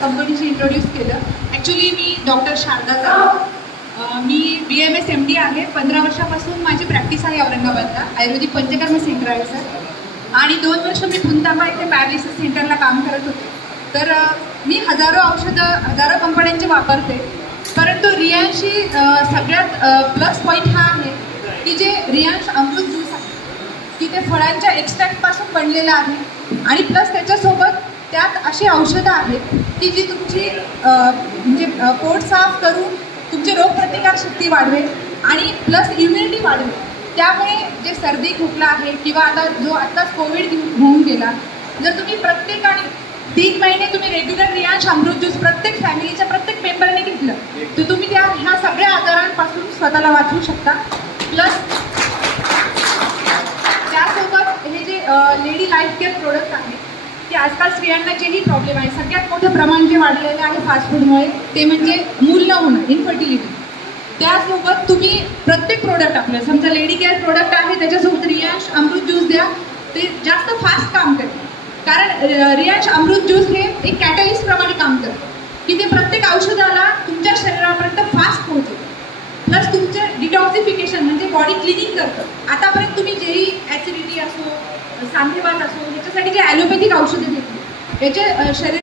कंपनीशी इंट्रोड्यूस केलं. ॲक्च्युली मी डॉक्टर शारदा जाधव, मी BMS MD आहे. 15 वर्षापासून माझी प्रॅक्टिस आहे औरंगाबादला, आयुर्वेदिक पंचकर्म सेंटर आहे सर. आणि 2 वर्ष मी पुंतांबा इथे पॅरालिसिस सेंटरला काम करत होते. तर मी हजारो औषधं हजारो कंपन्यांचे वापरते, परंतु रियांशी सगळ्यात प्लस पॉईंट हा आहे की जे रियांश अमृत ज्यूस आहे की ते फळांच्या एक्स्ट्रॅक्टपासून बनलेलं आहे आणि प्लस त्याच्यासोबत त्यात अशी औषधं आहेत की जी तुमची म्हणजे पोट साफ करून तुमची रोगप्रतिकारशक्ती वाढवेल आणि प्लस इम्युनिटी वाढवेल. त्यामुळे जे सर्दी खोकला आहे किंवा आत्ताच कोविड होऊन गेला, जर तुम्ही प्रत्येकाने 3 महिने तुम्ही रेग्युलर रियांश अमृत ज्यूस प्रत्येक फॅमिलीच्या प्रत्येक मेंबरने घेतलं तर तुम्ही ह्या सगळ्या आजारांपासून स्वतःला वाचवू शकता. प्लस त्यासोबत हे जे लेडी लाईफ केअर प्रोडक्ट आहे की आजकाल स्त्रियांना जेही प्रॉब्लेम आहे, सगळ्यात मोठं प्रमाण जे वाढलेलं आहे फास्ट फूडमुळे ते म्हणजे मूल न होणं, इन्फर्टिलिटी. त्यासोबत तुम्ही प्रत्येक प्रोडक्ट आपलं समजा लेडी केअर प्रोडक्ट आहे त्याच्यासोबत रियांश अमृत ज्यूस द्या, ते जास्त फास्ट काम करते. कारण रियांश अमृत ज्यूस हे एक कॅटलिस्ट प्रमाणे काम करतं की ते प्रत्येक औषधाला तुमच्या शरीरापर्यंत फास्ट पोहोचेल. प्लस तुमचं डिटॉक्सिफिकेशन म्हणजे बॉडी क्लिनिंग करतं. आतापर्यंत तुम्ही जेही ॲसिडिटी असो, सांधेवात असो, ह्याच्यासाठी जे ॲलोपॅथिक औषधं घेतली याचे शरीर